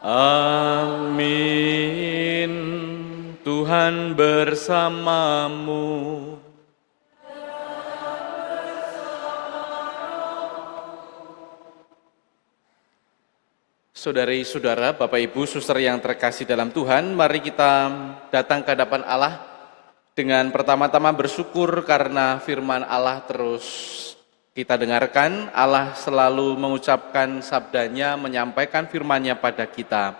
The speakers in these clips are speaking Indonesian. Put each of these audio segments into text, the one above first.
Amin. Tuhan bersamamu. Saudari-saudara, Bapak Ibu, Suster yang terkasih dalam Tuhan, mari kita datang ke hadapan Allah dengan pertama-tama bersyukur karena firman Allah terus kita dengarkan. Allah selalu mengucapkan sabdanya, menyampaikan firman-Nya pada kita.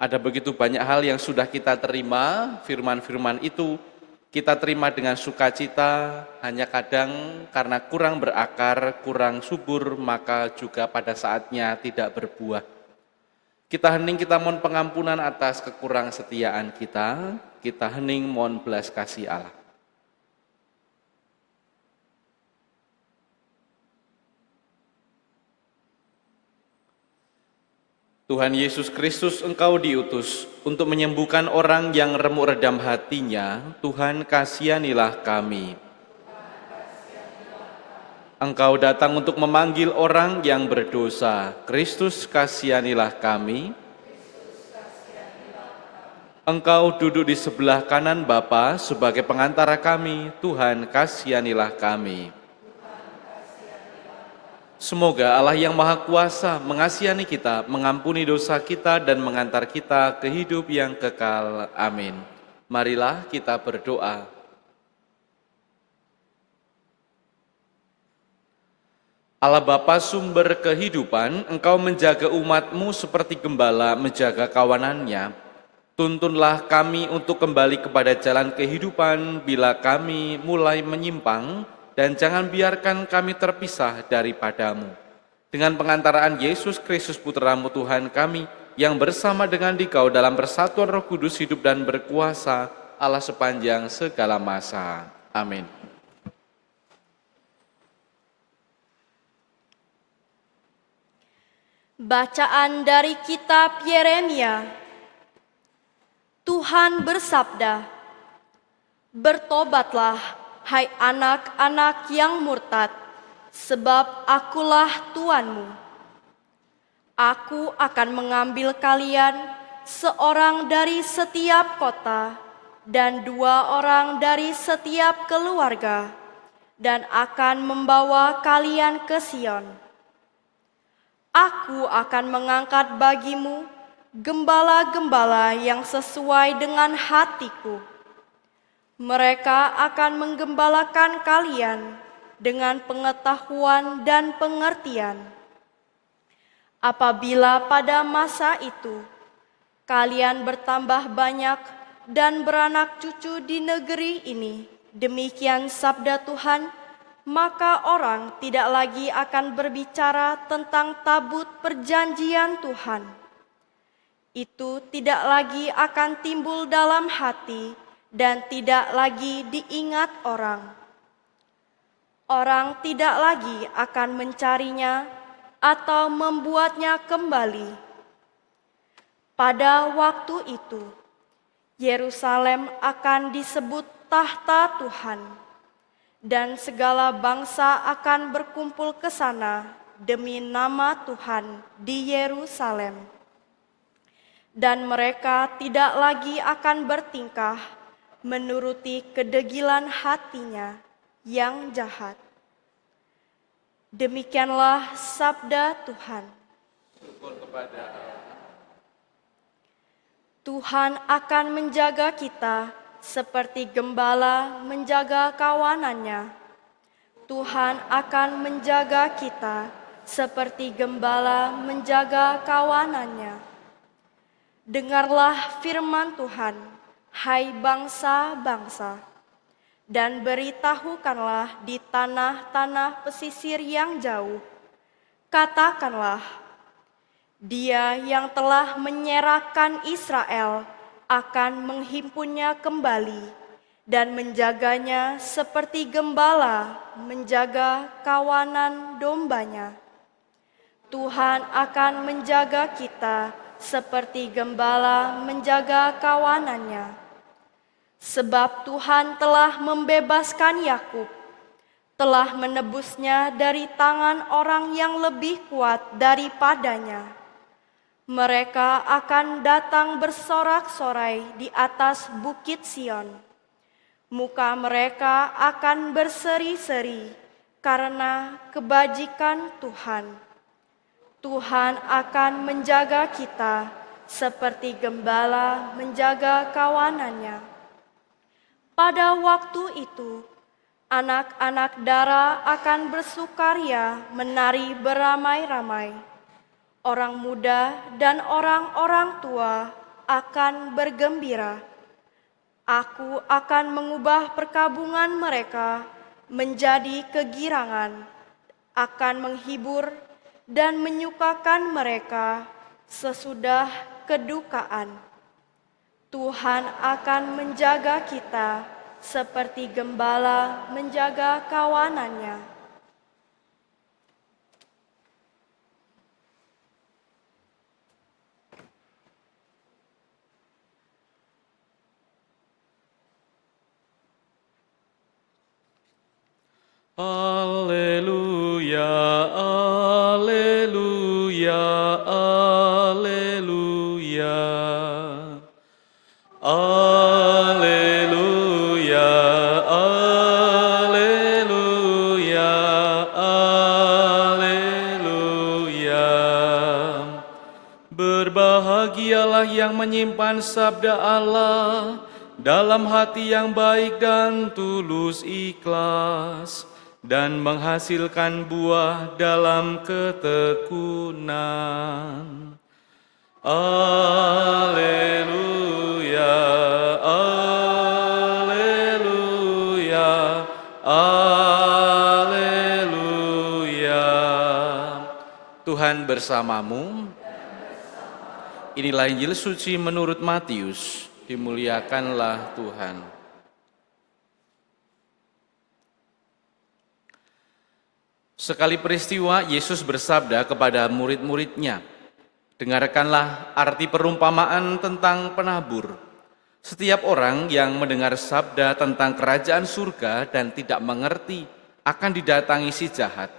Ada begitu banyak hal yang sudah kita terima, firman-firman itu kita terima dengan sukacita, hanya kadang karena kurang berakar, kurang subur, maka juga pada saatnya tidak berbuah. Kita hening, kita mohon pengampunan atas kekurang setiaan kita hening mohon belas kasih Allah. Tuhan Yesus Kristus, Engkau diutus untuk menyembuhkan orang yang remuk redam hatinya. Tuhan, kasihanilah kami. Engkau datang untuk memanggil orang yang berdosa. Kristus, kasihanilah kami. Engkau duduk di sebelah kanan Bapa sebagai pengantara kami. Tuhan, kasihanilah kami. Semoga Allah yang Maha Kuasa mengasihani kita, mengampuni dosa kita, dan mengantar kita ke hidup yang kekal. Amin. Marilah kita berdoa. Allah Bapa sumber kehidupan, Engkau menjaga umat-Mu seperti gembala menjaga kawanannya. Tuntunlah kami untuk kembali kepada jalan kehidupan bila kami mulai menyimpang, dan jangan biarkan kami terpisah daripada-Mu. Dengan pengantaraan Yesus Kristus Putra-Mu Tuhan kami, yang bersama dengan Dikau dalam persatuan Roh Kudus hidup dan berkuasa, Allah sepanjang segala masa. Amin. Bacaan dari kitab Yeremia. Tuhan bersabda, "Bertobatlah, hai anak-anak yang murtad, sebab akulah Tuanmu. Aku akan mengambil kalian seorang dari setiap kota dan 2 orang dari setiap keluarga, dan akan membawa kalian ke Sion. Aku akan mengangkat bagimu gembala-gembala yang sesuai dengan hatiku. Mereka akan menggembalakan kalian dengan pengetahuan dan pengertian. Apabila pada masa itu kalian bertambah banyak dan beranak cucu di negeri ini, demikian sabda Tuhan, maka orang tidak lagi akan berbicara tentang tabut perjanjian Tuhan. Itu tidak lagi akan timbul dalam hati dan tidak lagi diingat orang. Orang tidak lagi akan mencarinya atau membuatnya kembali. Pada waktu itu, Yerusalem akan disebut tahta Tuhan, dan segala bangsa akan berkumpul ke sana demi nama Tuhan di Yerusalem. Dan mereka tidak lagi akan bertingkah menuruti kedegilan hatinya yang jahat." Demikianlah sabda Tuhan. Syukur kepada Allah. Tuhan akan menjaga kita seperti gembala menjaga kawanannya. Tuhan akan menjaga kita seperti gembala menjaga kawanannya. Dengarlah firman Tuhan, hai bangsa-bangsa, dan beritahukanlah di tanah-tanah pesisir yang jauh. Katakanlah, Dia yang telah menyerahkan Israel akan menghimpunnya kembali dan menjaganya seperti gembala menjaga kawanan dombanya. Tuhan akan menjaga kita seperti gembala menjaga kawanannya. Sebab Tuhan telah membebaskan Yakub, telah menebusnya dari tangan orang yang lebih kuat daripadanya. Mereka akan datang bersorak-sorai di atas bukit Sion. Muka mereka akan berseri-seri karena kebajikan Tuhan. Tuhan akan menjaga kita seperti gembala menjaga kawanannya. Pada waktu itu, anak-anak dara akan bersukaria menari beramai-ramai. Orang muda dan orang-orang tua akan bergembira. Aku akan mengubah perkabungan mereka menjadi kegirangan, akan menghibur dan menyukakan mereka sesudah kedukaan. Tuhan akan menjaga kita seperti gembala menjaga kawanannya. Alleluia, alleluia, alleluia. Alleluia, alleluia, alleluia. Berbahagialah yang menyimpan sabda Allah dalam hati yang baik dan tulus ikhlas, dan menghasilkan buah dalam ketekunan. Alleluia, alleluia, alleluia. Tuhan bersamamu. Inilah Injil suci menurut Matius. Dimuliakanlah Tuhan. Sekali peristiwa, Yesus bersabda kepada murid-muridnya, "Dengarkanlah arti perumpamaan tentang penabur. Setiap orang yang mendengar sabda tentang kerajaan surga dan tidak mengerti akan didatangi si jahat,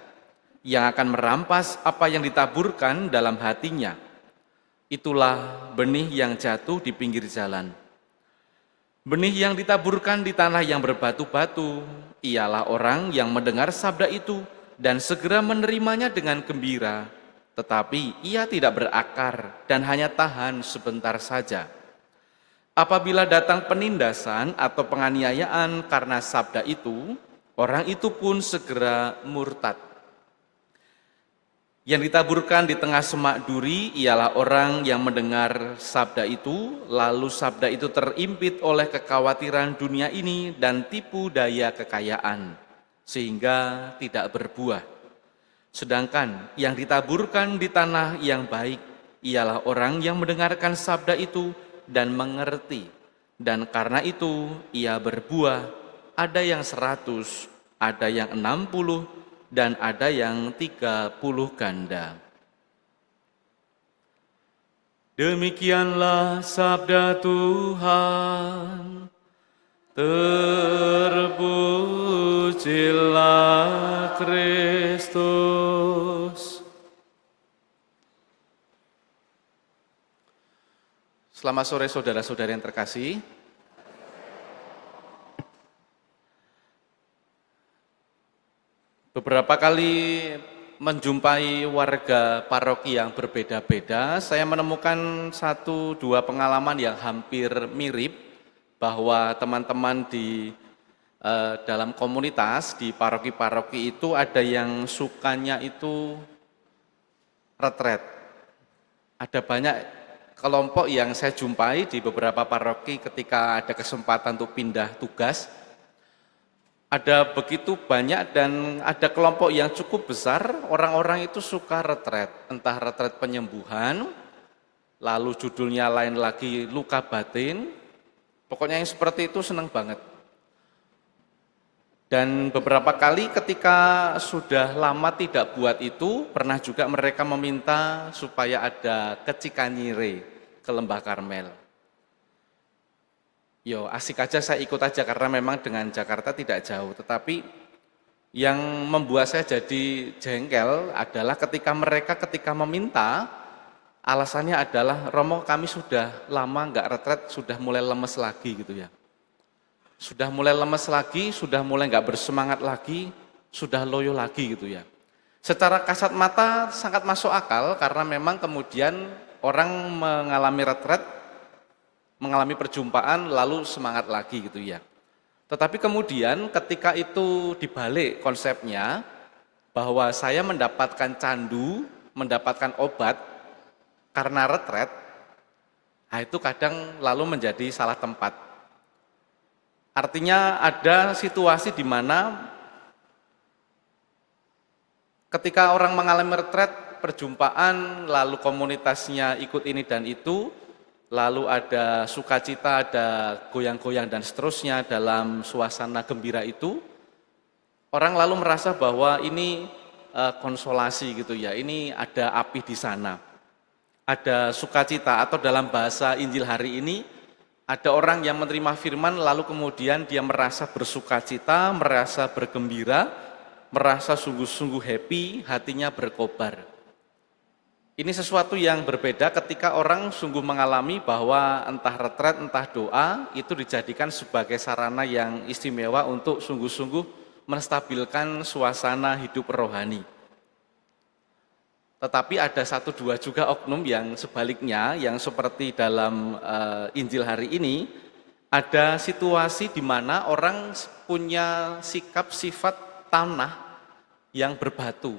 yang akan merampas apa yang ditaburkan dalam hatinya. Itulah benih yang jatuh di pinggir jalan. Benih yang ditaburkan di tanah yang berbatu-batu, ialah orang yang mendengar sabda itu dan segera menerimanya dengan gembira, tetapi ia tidak berakar dan hanya tahan sebentar saja. Apabila datang penindasan atau penganiayaan karena sabda itu, orang itu pun segera murtad. Yang ditaburkan di tengah semak duri ialah orang yang mendengar sabda itu, lalu sabda itu terimpit oleh kekhawatiran dunia ini dan tipu daya kekayaan, sehingga tidak berbuah. Sedangkan yang ditaburkan di tanah yang baik ialah orang yang mendengarkan sabda itu dan mengerti, dan karena itu ia berbuah, ada yang 100, ada yang 60, dan ada yang 30 ganda. Demikianlah sabda Tuhan. Terpujilah Kristus. Selamat sore saudara-saudara yang terkasih. Beberapa kali menjumpai warga paroki yang berbeda-beda, saya menemukan 1-2 pengalaman yang hampir mirip, bahwa teman-teman di dalam komunitas, di paroki-paroki itu ada yang sukanya itu retret. Ada banyak kelompok yang saya jumpai di beberapa paroki ketika ada kesempatan untuk pindah tugas. Ada begitu banyak dan ada kelompok yang cukup besar, orang-orang itu suka retret, entah retret penyembuhan, lalu judulnya lain lagi luka batin, pokoknya yang seperti itu senang banget. Dan beberapa kali ketika sudah lama tidak buat itu, pernah juga mereka meminta supaya ada kecikanyire ke Lembah Karmel. Yo, asik aja saya ikut aja karena memang dengan Jakarta tidak jauh. Tetapi yang membuat saya jadi jengkel adalah ketika mereka meminta, Alasannya adalah, Romo kami sudah lama nggak retret, sudah mulai lemes lagi gitu ya. Sudah mulai lemes lagi, sudah mulai nggak bersemangat lagi, sudah loyo lagi gitu ya. Secara kasat mata sangat masuk akal karena memang kemudian orang mengalami retret, mengalami perjumpaan lalu semangat lagi gitu ya. Tetapi kemudian ketika itu dibalik konsepnya, bahwa saya mendapatkan candu, mendapatkan obat karena retret, nah itu kadang lalu menjadi salah tempat. Artinya ada situasi di mana ketika orang mengalami retret, perjumpaan, lalu komunitasnya ikut ini dan itu, lalu ada sukacita, ada goyang-goyang dan seterusnya dalam suasana gembira itu, orang lalu merasa bahwa ini konsolasi gitu ya, ini ada api di sana. Ada sukacita atau dalam bahasa Injil hari ini, ada orang yang menerima firman lalu kemudian dia merasa bersukacita, merasa bergembira, merasa sungguh-sungguh happy, hatinya berkobar. Ini sesuatu yang berbeda ketika orang sungguh mengalami bahwa entah retret, entah doa, itu dijadikan sebagai sarana yang istimewa untuk sungguh-sungguh menstabilkan suasana hidup rohani. Tetapi ada satu dua juga oknum yang sebaliknya, yang seperti dalam Injil hari ini, ada situasi di mana orang punya sikap sifat tanah yang berbatu.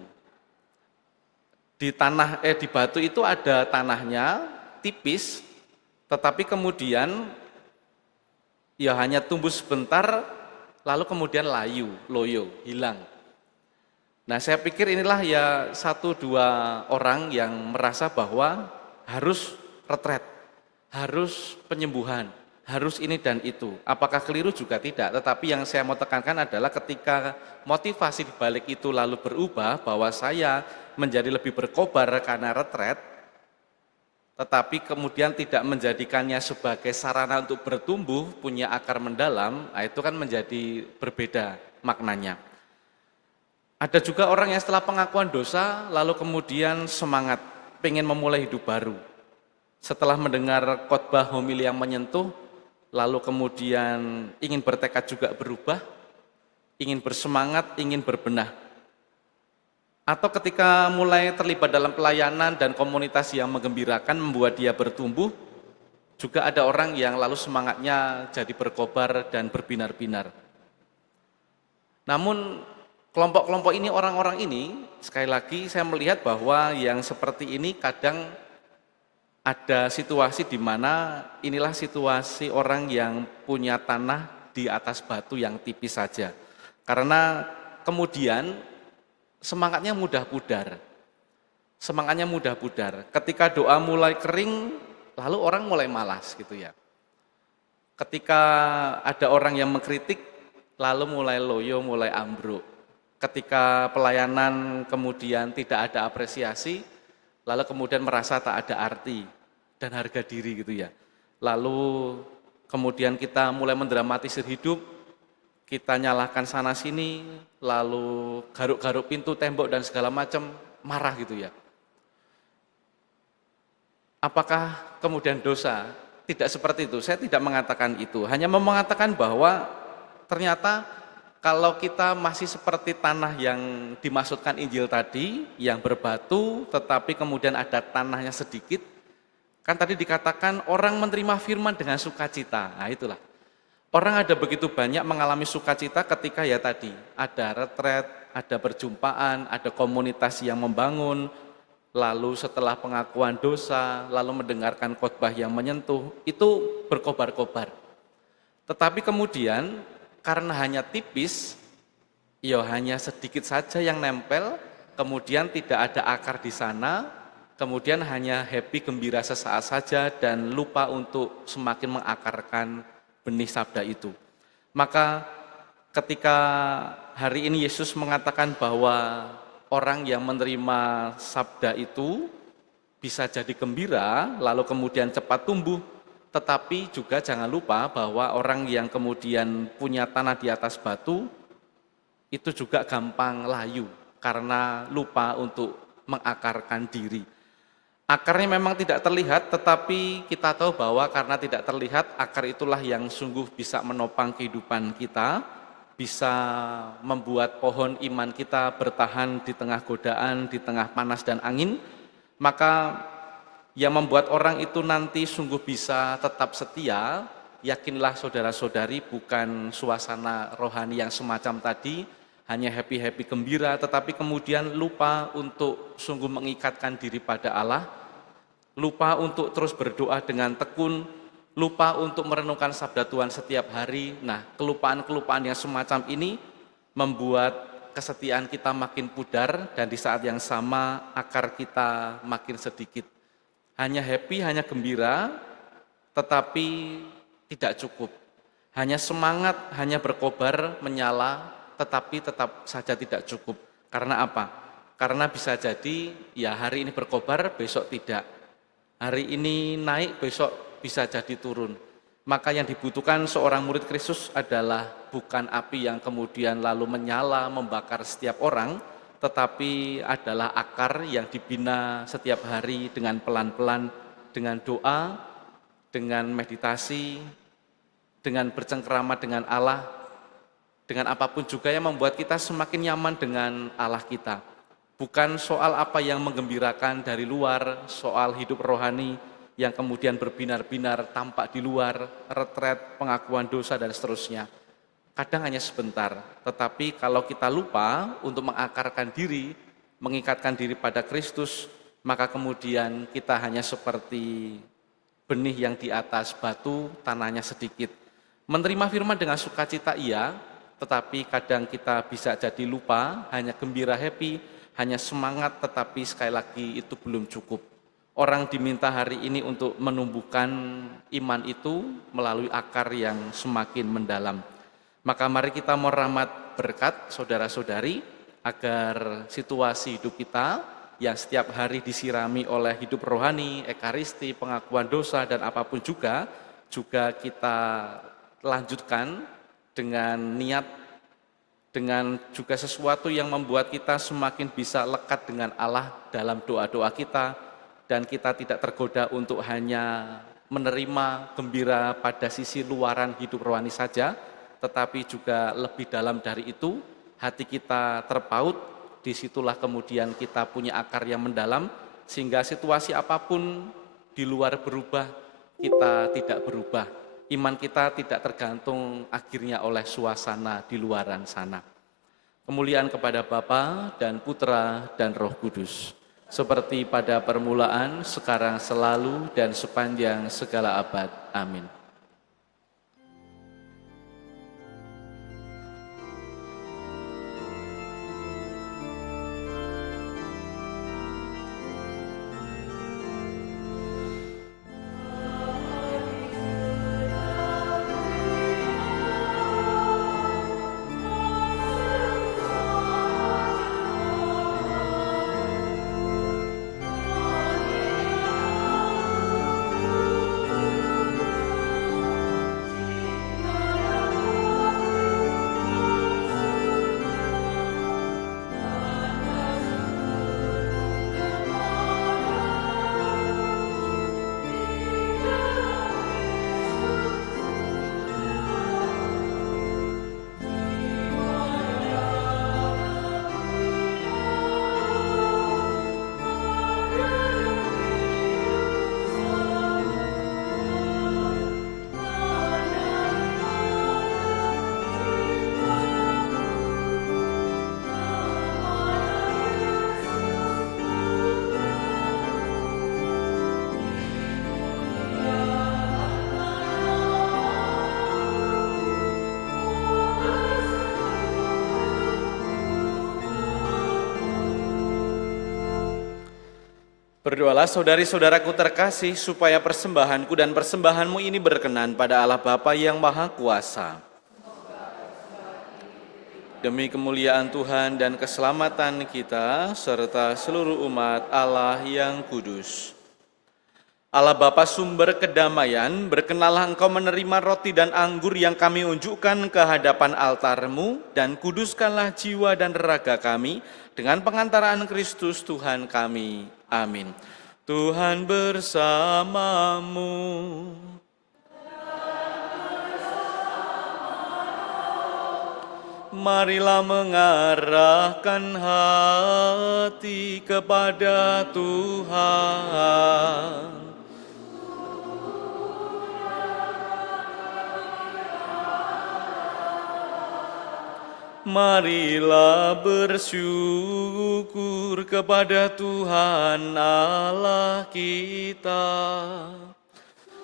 Di batu itu ada tanahnya tipis, tetapi kemudian ya hanya tumbuh sebentar, lalu kemudian loyo, hilang. Nah, saya pikir inilah ya satu dua orang yang merasa bahwa harus retret, harus penyembuhan, harus ini dan itu. Apakah keliru juga tidak, tetapi yang saya mau tekankan adalah ketika motivasi dibalik itu lalu berubah, bahwa saya menjadi lebih berkobar karena retret, tetapi kemudian tidak menjadikannya sebagai sarana untuk bertumbuh, punya akar mendalam, nah itu kan menjadi berbeda maknanya. Ada juga orang yang setelah pengakuan dosa, lalu kemudian semangat, pengen memulai hidup baru. Setelah mendengar khotbah homili yang menyentuh, lalu kemudian ingin bertekad juga berubah, ingin bersemangat, ingin berbenah. Atau ketika mulai terlibat dalam pelayanan dan komunitas yang menggembirakan, membuat dia bertumbuh, juga ada orang yang lalu semangatnya jadi berkobar dan berbinar-binar. Namun kelompok-kelompok ini, orang-orang ini, sekali lagi saya melihat bahwa yang seperti ini kadang ada situasi di mana inilah situasi orang yang punya tanah di atas batu yang tipis saja. Karena kemudian semangatnya mudah pudar. Semangatnya mudah pudar. Ketika doa mulai kering, lalu orang mulai malas gitu ya. Ketika ada orang yang mengkritik, lalu mulai loyo, mulai ambruk. Ketika pelayanan kemudian tidak ada apresiasi, lalu kemudian merasa tak ada arti dan harga diri gitu ya. Lalu kemudian kita mulai mendramatisir hidup, kita nyalahkan sana sini, lalu garuk-garuk pintu, tembok dan segala macam, marah gitu ya. Apakah kemudian dosa? Tidak seperti itu, saya tidak mengatakan itu, hanya mengatakan bahwa ternyata kalau kita masih seperti tanah yang dimaksudkan Injil tadi, yang berbatu, tetapi kemudian ada tanahnya sedikit, kan tadi dikatakan orang menerima firman dengan sukacita. Nah itulah, orang ada begitu banyak mengalami sukacita ketika ya tadi, ada retret, ada perjumpaan, ada komunitas yang membangun, lalu setelah pengakuan dosa, lalu mendengarkan khotbah yang menyentuh, itu berkobar-kobar. Tetapi kemudian karena hanya tipis, ya hanya sedikit saja yang nempel, kemudian tidak ada akar di sana, kemudian hanya happy, gembira sesaat saja, dan lupa untuk semakin mengakarkan benih sabda itu. Maka ketika hari ini Yesus mengatakan bahwa orang yang menerima sabda itu bisa jadi gembira, lalu kemudian cepat tumbuh, tetapi juga jangan lupa bahwa orang yang kemudian punya tanah di atas batu, itu juga gampang layu karena lupa untuk mengakarkan diri. Akarnya memang tidak terlihat, tetapi kita tahu bahwa karena tidak terlihat, akar itulah yang sungguh bisa menopang kehidupan kita, bisa membuat pohon iman kita bertahan di tengah godaan, di tengah panas dan angin. Maka yang membuat orang itu nanti sungguh bisa tetap setia, yakinlah saudara-saudari, bukan suasana rohani yang semacam tadi, hanya happy-happy gembira, tetapi kemudian lupa untuk sungguh mengikatkan diri pada Allah, lupa untuk terus berdoa dengan tekun, lupa untuk merenungkan sabda Tuhan setiap hari. Nah, kelupaan-kelupaan yang semacam ini membuat kesetiaan kita makin pudar, dan di saat yang sama akar kita makin sedikit. Hanya happy, hanya gembira, tetapi tidak cukup. Hanya semangat, hanya berkobar, menyala, tetapi tetap saja tidak cukup. Karena apa? Karena bisa jadi ya hari ini berkobar, besok tidak. Hari ini naik, besok bisa jadi turun. Maka yang dibutuhkan seorang murid Kristus adalah bukan api yang kemudian lalu menyala, membakar setiap orang, tetapi adalah akar yang dibina setiap hari dengan pelan-pelan, dengan doa, dengan meditasi, dengan bercengkerama dengan Allah, dengan apapun juga yang membuat kita semakin nyaman dengan Allah kita. Bukan soal apa yang menggembirakan dari luar, soal hidup rohani yang kemudian berbinar-binar tampak di luar, retret, pengakuan dosa, dan seterusnya. Kadang hanya sebentar, tetapi kalau kita lupa untuk mengakarkan diri, mengikatkan diri pada Kristus, maka kemudian kita hanya seperti benih yang di atas batu, tanahnya sedikit. Menerima firman dengan sukacita iya, tetapi kadang kita bisa jadi lupa, hanya gembira happy, hanya semangat, tetapi sekali lagi itu belum cukup. Orang diminta hari ini untuk menumbuhkan iman itu melalui akar yang semakin mendalam. Maka mari kita merahmat berkat saudara-saudari, agar situasi hidup kita yang setiap hari disirami oleh hidup rohani, ekaristi, pengakuan dosa, dan apapun juga kita lanjutkan dengan niat, dengan juga sesuatu yang membuat kita semakin bisa lekat dengan Allah dalam doa-doa kita, dan kita tidak tergoda untuk hanya menerima gembira pada sisi luaran hidup rohani saja, tetapi juga lebih dalam dari itu, hati kita terpaut, disitulah kemudian kita punya akar yang mendalam, sehingga situasi apapun di luar berubah, kita tidak berubah. Iman kita tidak tergantung akhirnya oleh suasana di luaran sana. Kemuliaan kepada Bapa dan Putra dan Roh Kudus, seperti pada permulaan, sekarang, selalu, dan sepanjang segala abad. Amin. Berdoalah saudari-saudaraku terkasih, supaya persembahanku dan persembahanmu ini berkenan pada Allah Bapa yang Maha Kuasa. Demi kemuliaan Tuhan dan keselamatan kita, serta seluruh umat Allah yang kudus. Allah Bapa sumber kedamaian, berkenanlah Engkau menerima roti dan anggur yang kami unjukkan ke hadapan altar-Mu, dan kuduskanlah jiwa dan raga kami dengan pengantaraan Kristus Tuhan kami. Amin. Tuhan bersamamu. Marilah mengarahkan hati kepada Tuhan. Marilah bersyukur kepada Tuhan Allah kita.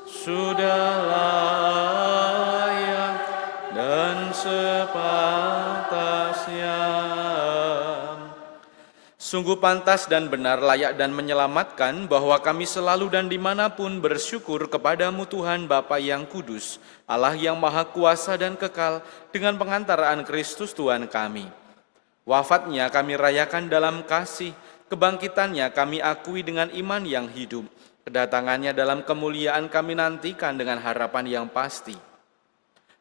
Sudah layak dan sepantasnya. Sungguh pantas dan benar, layak dan menyelamatkan bahwa kami selalu dan dimanapun bersyukur kepadamu Tuhan Bapa yang kudus, Allah yang maha kuasa dan kekal, dengan pengantaraan Kristus Tuhan kami. Wafatnya kami rayakan dalam kasih, kebangkitannya kami akui dengan iman yang hidup, kedatangannya dalam kemuliaan kami nantikan dengan harapan yang pasti.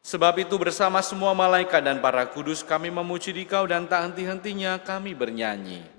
Sebab itu bersama semua malaikat dan para kudus kami memuji Dikau dan tak henti-hentinya kami bernyanyi.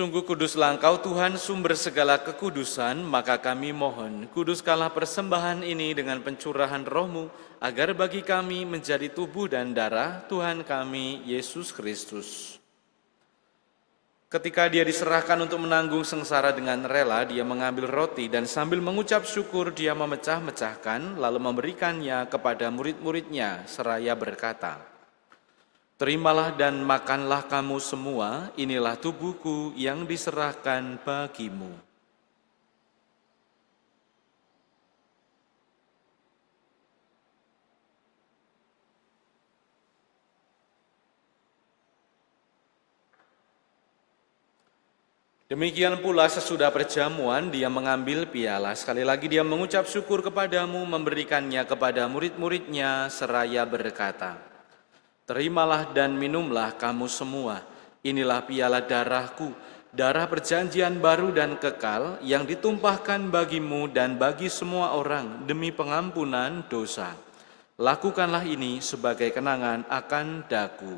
Sungguh kuduslah Engkau Tuhan, sumber segala kekudusan, maka kami mohon, kuduskanlah persembahan ini dengan pencurahan Roh-Mu, agar bagi kami menjadi tubuh dan darah Tuhan kami, Yesus Kristus. Ketika Dia diserahkan untuk menanggung sengsara dengan rela, Dia mengambil roti dan sambil mengucap syukur, Dia memecah-mecahkan, lalu memberikannya kepada murid-muridnya, seraya berkata, "Terimalah dan makanlah kamu semua, inilah tubuhku yang diserahkan bagimu." Demikian pula sesudah perjamuan, Dia mengambil piala. Sekali lagi Dia mengucap syukur kepadamu, memberikannya kepada murid-muridnya, seraya berkata, "Terimalah dan minumlah kamu semua, inilah piala darahku, darah perjanjian baru dan kekal yang ditumpahkan bagimu dan bagi semua orang demi pengampunan dosa. Lakukanlah ini sebagai kenangan akan daku."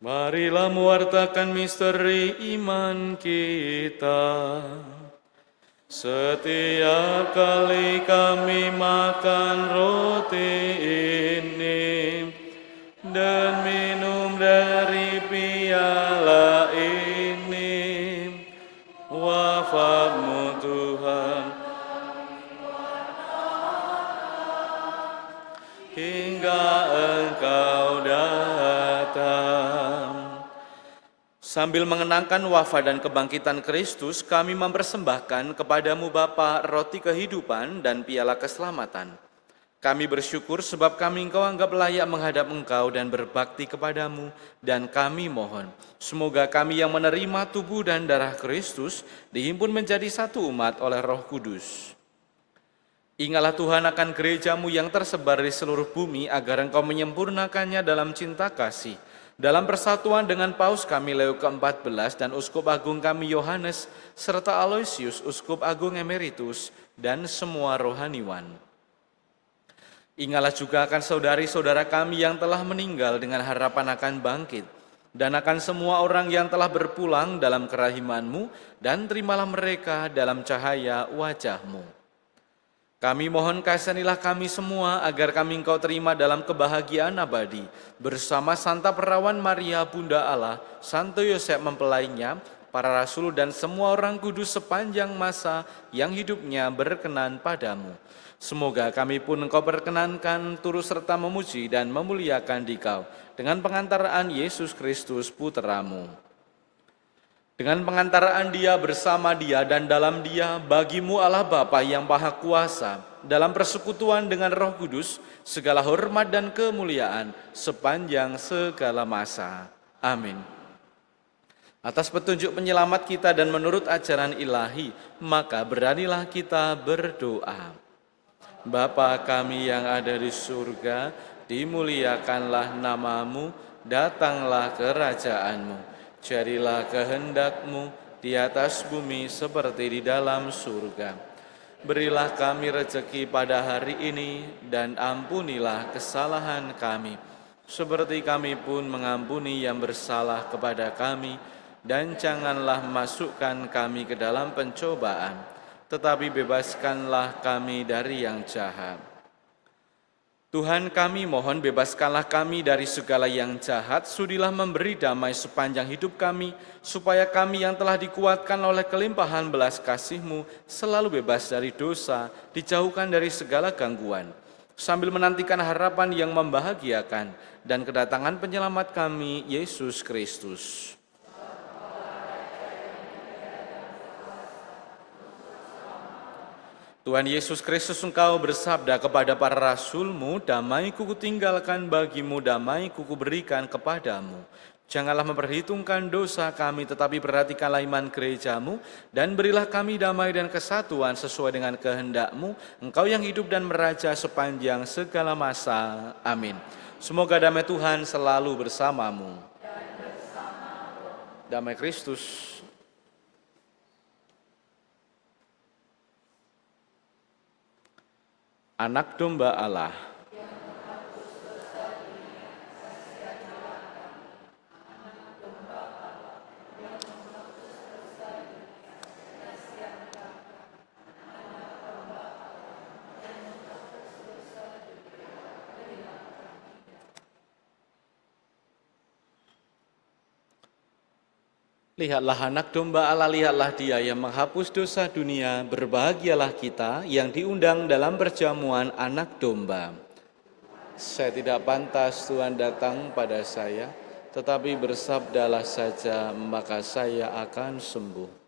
Marilah mewartakan misteri iman kita. Setiap kali kami makan roti ini dan minum dari piala ini, wafat-Mu Tuhan, hingga Engkau datang. Sambil mengenangkan wafat dan kebangkitan Kristus, kami mempersembahkan kepadamu Bapa roti kehidupan dan piala keselamatan. Kami bersyukur sebab kami Engkau anggap layak menghadap Engkau dan berbakti kepadamu, dan kami mohon, semoga kami yang menerima tubuh dan darah Kristus dihimpun menjadi satu umat oleh Roh Kudus. Ingatlah Tuhan akan gerejamu yang tersebar di seluruh bumi, agar Engkau menyempurnakannya dalam cinta kasih, dalam persatuan dengan Paus kami Leo ke-14 dan Uskup Agung kami Yohanes, serta Aloysius, Uskup Agung Emeritus, dan semua rohaniwan. Ingatlah juga akan saudari-saudara kami yang telah meninggal dengan harapan akan bangkit, dan akan semua orang yang telah berpulang dalam kerahiman-Mu, dan terimalah mereka dalam cahaya wajah-Mu. Kami mohon kasihanilah kami semua agar kami Engkau terima dalam kebahagiaan abadi bersama Santa Perawan Maria Bunda Allah, Santo Yosef mempelainya, para rasul dan semua orang kudus sepanjang masa yang hidupnya berkenan padamu. Semoga kami pun Engkau perkenankan turut serta memuji dan memuliakan Dikau dengan pengantaraan Yesus Kristus Putramu. Dengan pengantaraan Dia, bersama Dia, dan dalam Dia, bagimu Allah Bapa yang Maha Kuasa, dalam persekutuan dengan Roh Kudus, segala hormat dan kemuliaan sepanjang segala masa. Amin. Atas petunjuk penyelamat kita dan menurut ajaran ilahi, maka beranilah kita berdoa. Bapa kami yang ada di surga, dimuliakanlah namamu, datanglah kerajaanmu. Jadilah kehendak-Mu di atas bumi seperti di dalam surga. Berilah kami rezeki pada hari ini dan ampunilah kesalahan kami, seperti kami pun mengampuni yang bersalah kepada kami. Dan janganlah masukkan kami ke dalam pencobaan, tetapi bebaskanlah kami dari yang jahat. Tuhan kami mohon bebaskanlah kami dari segala yang jahat, sudilah memberi damai sepanjang hidup kami, supaya kami yang telah dikuatkan oleh kelimpahan belas kasih-Mu selalu bebas dari dosa, dijauhkan dari segala gangguan, sambil menantikan harapan yang membahagiakan dan kedatangan penyelamat kami, Yesus Kristus. Tuhan Yesus Kristus, Engkau bersabda kepada para rasul-Mu, damai-Ku kutinggalkan bagimu, damai-Ku kuberikan kepadamu. Janganlah memperhitungkan dosa kami, tetapi perhatikanlah iman gereja-Mu, dan berilah kami damai dan kesatuan sesuai dengan kehendak-Mu, Engkau yang hidup dan meraja sepanjang segala masa. Amin. Semoga damai Tuhan selalu bersamamu. Damai Kristus. Anak domba Allah. Lihatlah anak domba Allah, lihatlah Dia yang menghapus dosa dunia, berbahagialah kita yang diundang dalam perjamuan anak domba. Saya tidak pantas Tuhan datang pada saya, tetapi bersabdalah saja, maka saya akan sembuh.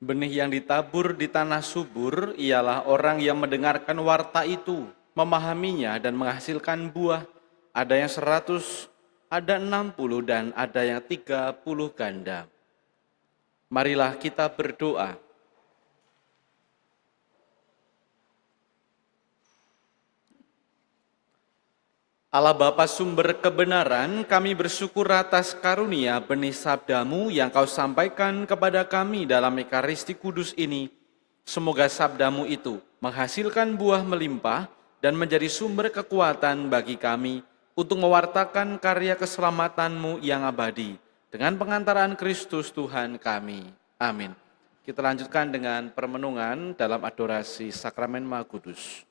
Benih yang ditabur di tanah subur ialah orang yang mendengarkan warta itu, memahaminya dan menghasilkan buah. Ada yang 100, ada 60 dan ada yang 30 ganda. Marilah kita berdoa. Allah Bapa sumber kebenaran, kami bersyukur atas karunia benih sabdamu yang kau sampaikan kepada kami dalam Ekaristi Kudus ini. Semoga sabdamu itu menghasilkan buah melimpah dan menjadi sumber kekuatan bagi kami untuk mewartakan karya keselamatanmu yang abadi. Dengan pengantaran Kristus Tuhan kami. Amin. Kita lanjutkan dengan permenungan dalam adorasi Sakramen Maha Kudus.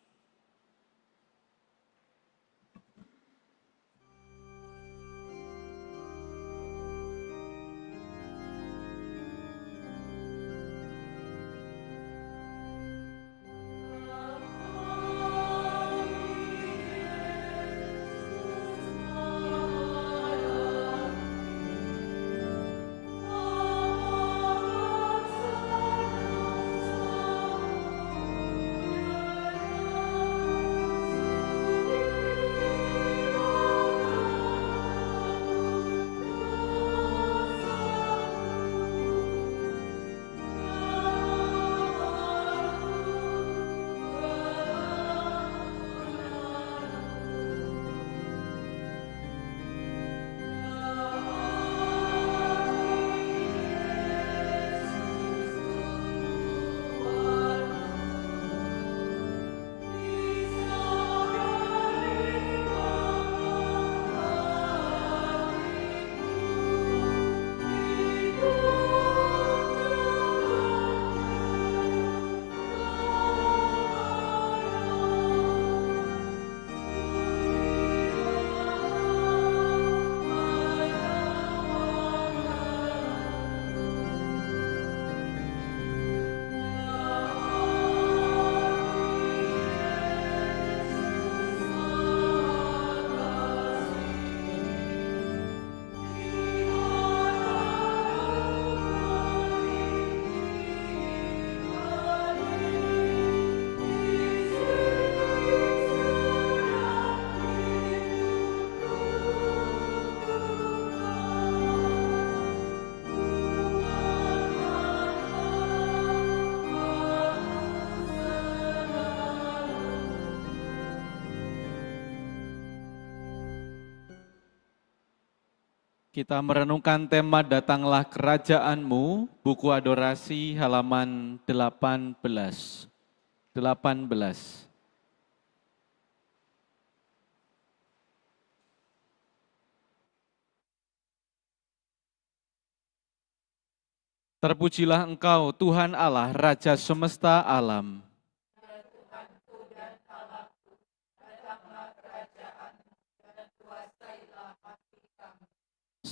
Kita merenungkan tema Datanglah Kerajaan-Mu, buku adorasi halaman 18. Terpujilah Engkau, Tuhan Allah, Raja semesta alam.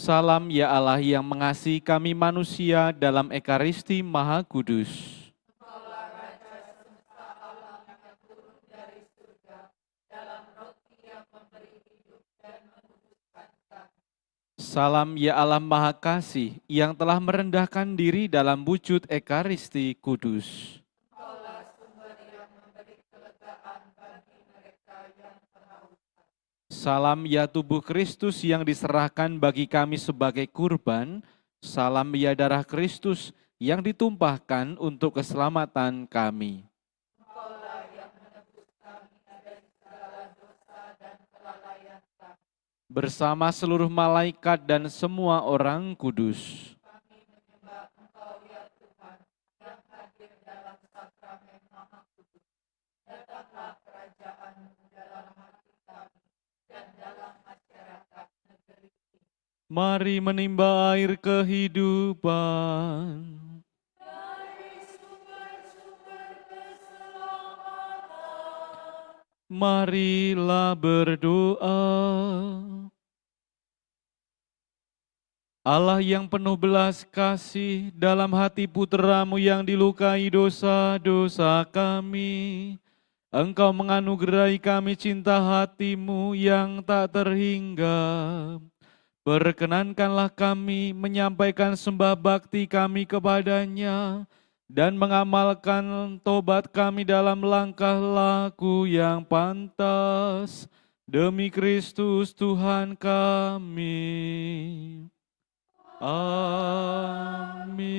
Salam ya Allah yang mengasihi kami manusia dalam Ekaristi Maha Kudus. Salam ya Allah Maha Kasih yang telah merendahkan diri dalam wujud Ekaristi Kudus. Salam ya tubuh Kristus yang diserahkan bagi kami sebagai kurban. Salam ya darah Kristus yang ditumpahkan untuk keselamatan kami. Bersama seluruh malaikat dan semua orang kudus. Mari menimba air kehidupan. Marilah berdoa. Allah yang penuh belas kasih, dalam hati putra-Mu yang dilukai dosa-dosa kami, Engkau menganugerahi kami cinta hati-Mu yang tak terhingga. Perkenankanlah kami menyampaikan sembah bakti kami kepadanya dan mengamalkan tobat kami dalam langkah laku yang pantas demi Kristus Tuhan kami. Amin.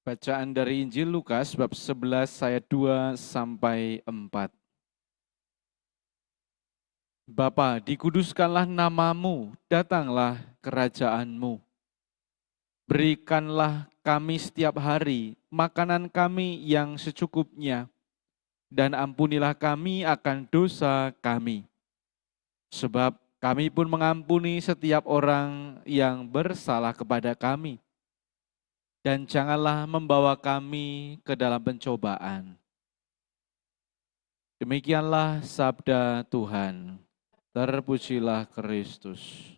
Bacaan dari Injil Lukas bab 11 ayat 2 sampai 4. Bapa, dikuduskanlah namamu, datanglah kerajaanmu. Berikanlah kami setiap hari makanan kami yang secukupnya, dan ampunilah kami akan dosa kami. Sebab kami pun mengampuni setiap orang yang bersalah kepada kami. Dan janganlah membawa kami ke dalam pencobaan. Demikianlah sabda Tuhan. Terpujilah Kristus.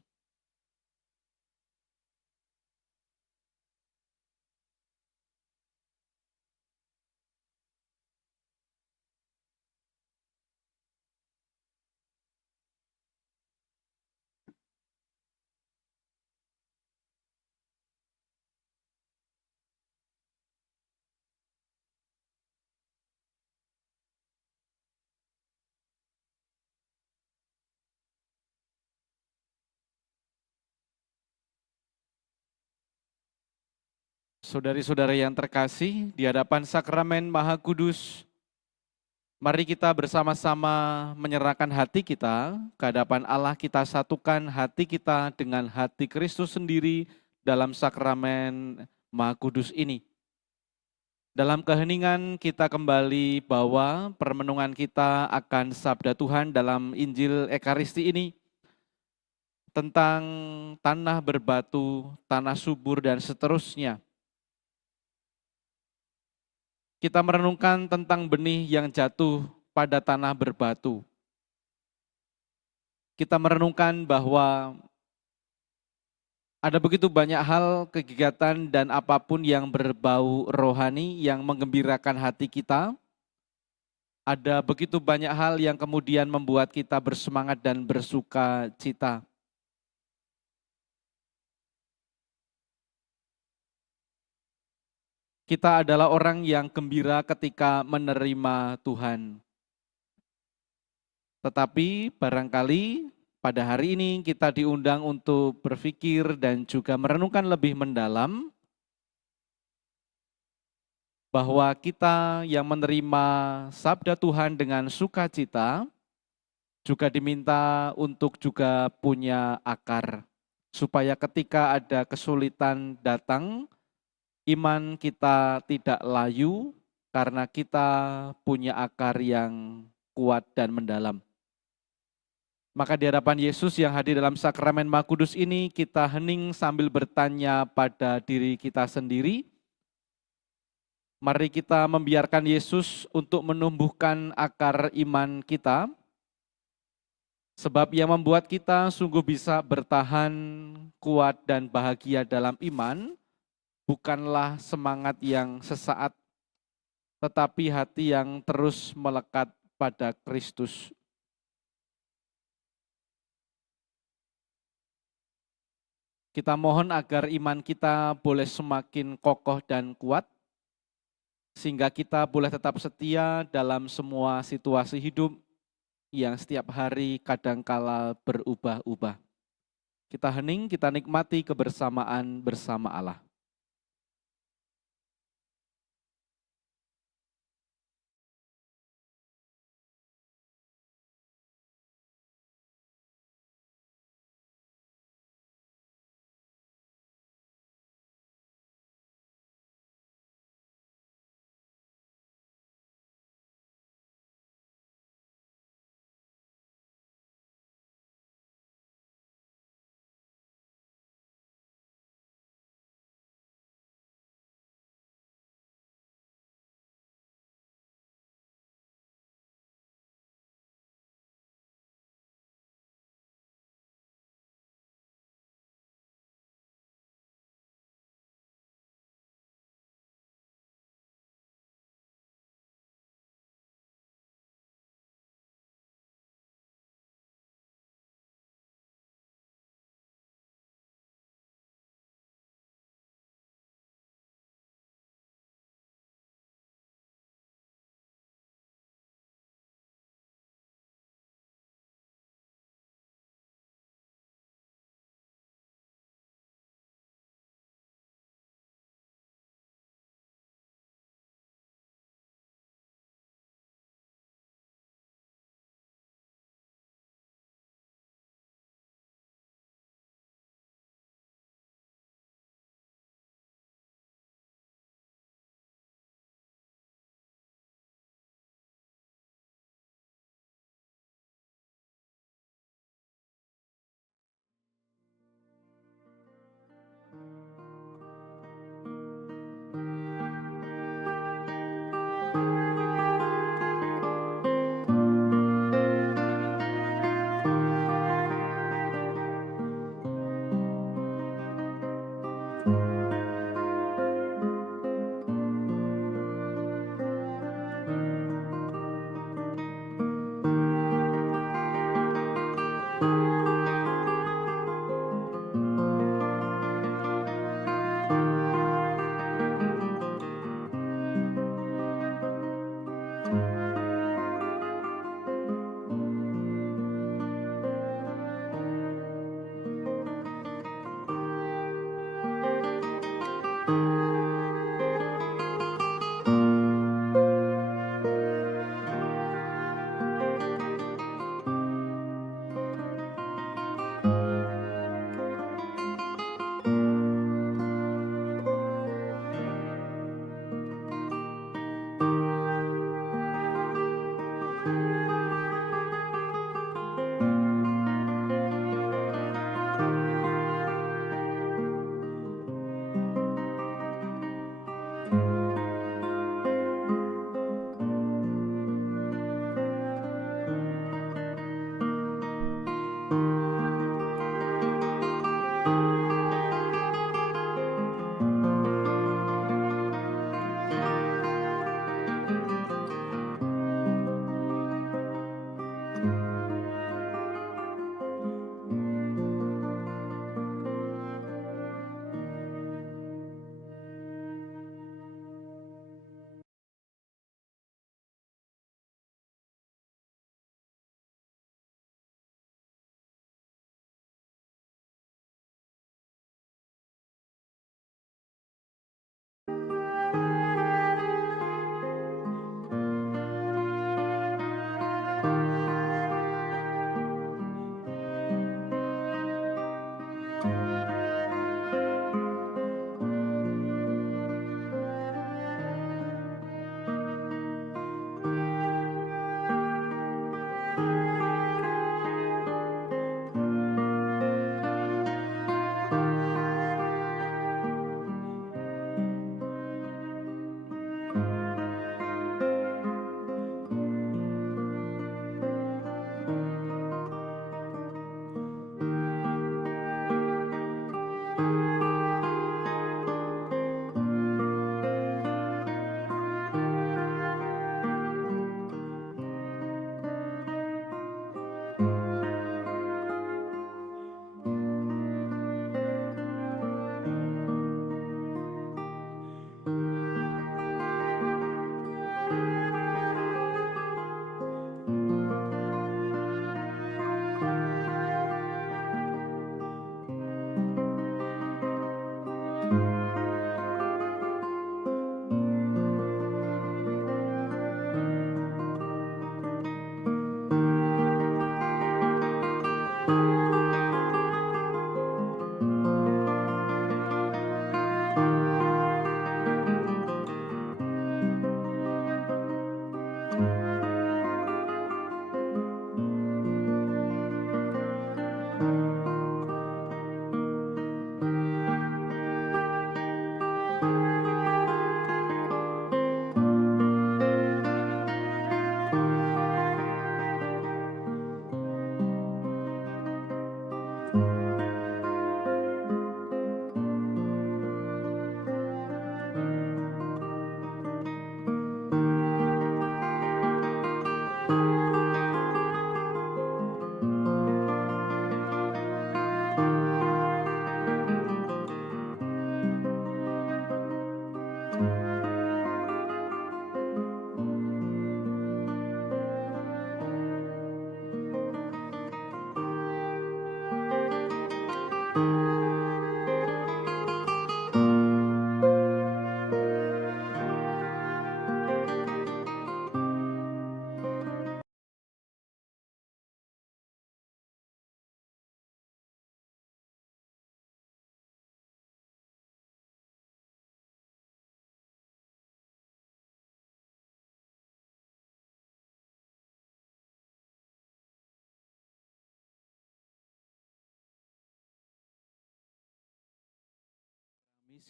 Saudari-saudari yang terkasih, di hadapan Sakramen Maha Kudus, mari kita bersama-sama menyerahkan hati kita ke hadapan Allah. Kita satukan hati kita dengan hati Kristus sendiri dalam Sakramen Maha Kudus ini. Dalam keheningan kita kembali bawa permenungan kita akan sabda Tuhan dalam Injil Ekaristi ini tentang tanah berbatu, tanah subur, dan seterusnya. Kita merenungkan tentang benih yang jatuh pada tanah berbatu. Kita merenungkan bahwa ada begitu banyak hal, kegiatan, dan apapun yang berbau rohani yang menggembirakan hati kita. Ada begitu banyak hal yang kemudian membuat kita bersemangat dan bersuka cita. Kita adalah orang yang gembira ketika menerima Tuhan. Tetapi barangkali pada hari ini kita diundang untuk berpikir dan juga merenungkan lebih mendalam bahwa kita yang menerima sabda Tuhan dengan sukacita juga diminta untuk juga punya akar. Supaya ketika ada kesulitan datang, iman kita tidak layu karena kita punya akar yang kuat dan mendalam. Maka di hadapan Yesus yang hadir dalam Sakramen Maha Kudus ini, kita hening sambil bertanya pada diri kita sendiri. Mari kita membiarkan Yesus untuk menumbuhkan akar iman kita, sebab yang membuat kita sungguh bisa bertahan, kuat, dan bahagia dalam iman, bukanlah semangat yang sesaat, tetapi hati yang terus melekat pada Kristus. Kita mohon agar iman kita boleh semakin kokoh dan kuat, sehingga kita boleh tetap setia dalam semua situasi hidup yang setiap hari kadangkala berubah-ubah. Kita hening, kita nikmati kebersamaan bersama Allah.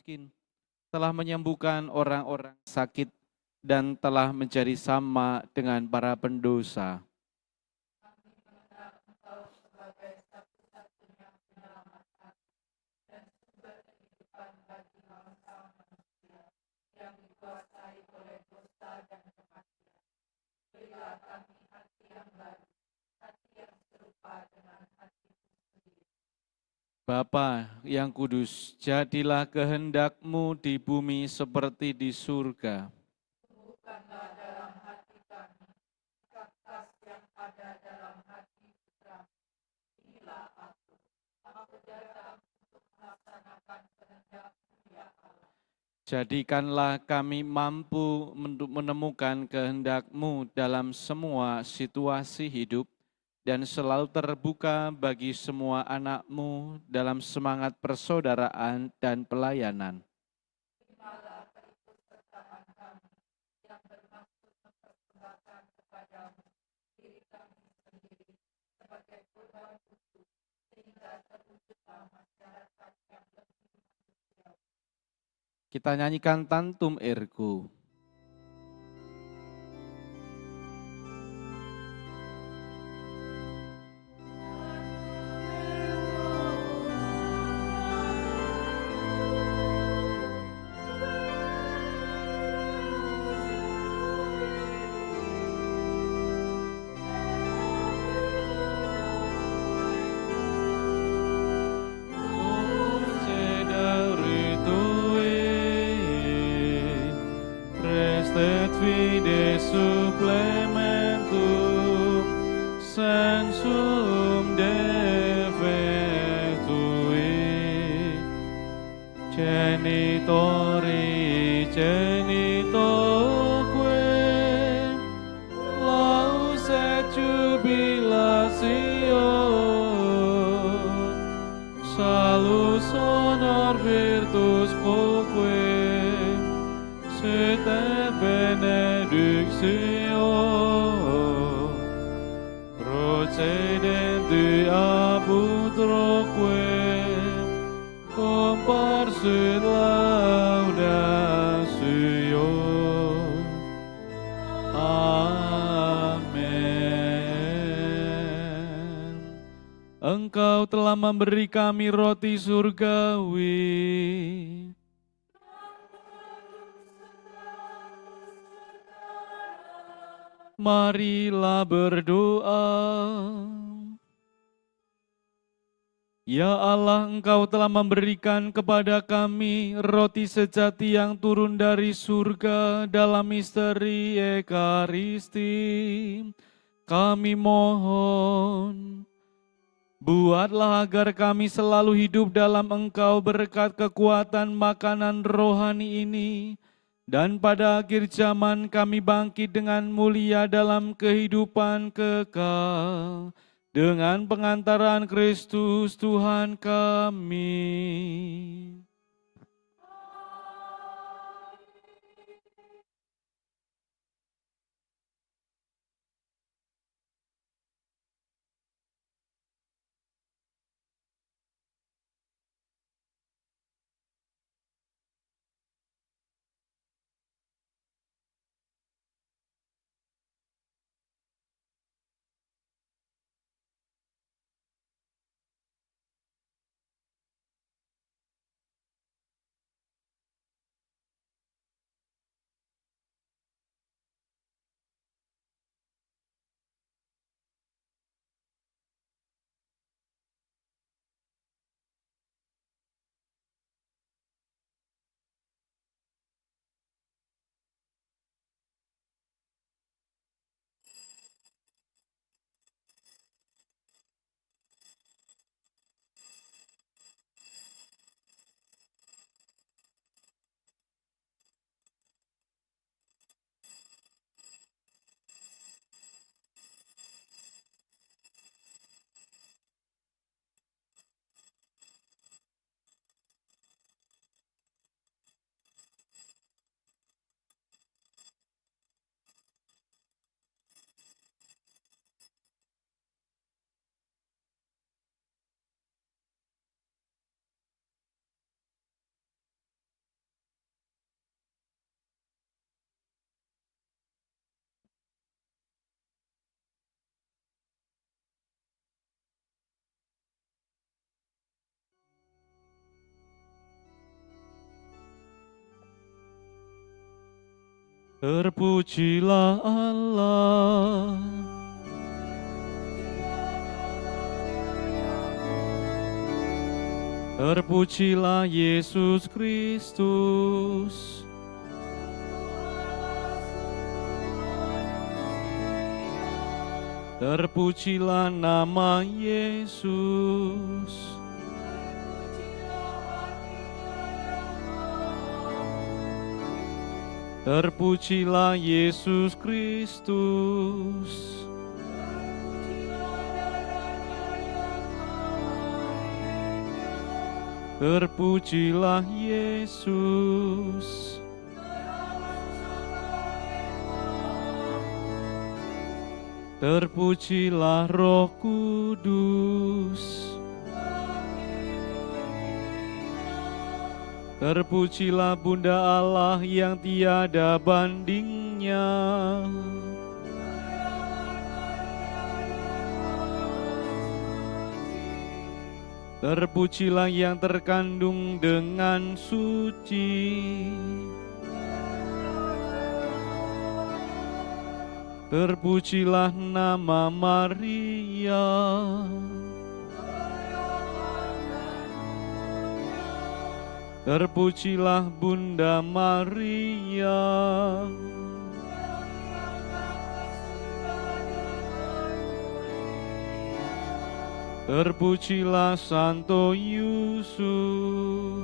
Miskin, telah menyembuhkan orang-orang sakit dan telah menjadi sama dengan para pendosa. Bapa yang kudus, jadilah kehendak-Mu di bumi seperti di surga. Jadikanlah kami mampu untuk menemukan kehendak-Mu dalam semua situasi hidup dan selalu terbuka bagi semua anak-Mu dalam semangat persaudaraan dan pelayanan. Kita nyanyikan Tantum Ergo. Restet fide supplementum sensum defectui genitori genitoque laus et jubilatio salus honor virtus quoque sete benedictio procedenti ab utroque comparsut laudatio. Amin. Engkau telah memberi kami roti surgawi. Marilah berdoa. Ya Allah, Engkau telah memberikan kepada kami roti sejati yang turun dari surga dalam misteri Ekaristi. Kami mohon, buatlah agar kami selalu hidup dalam Engkau berkat kekuatan makanan rohani ini. Dan pada akhir zaman kami bangkit dengan mulia dalam kehidupan kekal dengan pengantaran Kristus Tuhan kami. Terpujilah Allah. Terpujilah Yesus Kristus. Terpujilah nama Yesus. Terpujilah Yesus Kristus. Terpujilah Yesus. Terpujilah Roh Kudus. Terpujilah Bunda Allah yang tiada bandingnya. Terpujilah yang terkandung dengan suci. Terpujilah nama Maria. Terpujilah Bunda Maria. Terpujilah Santo Yusuf.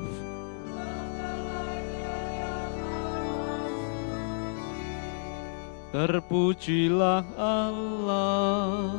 Terpujilah Allah.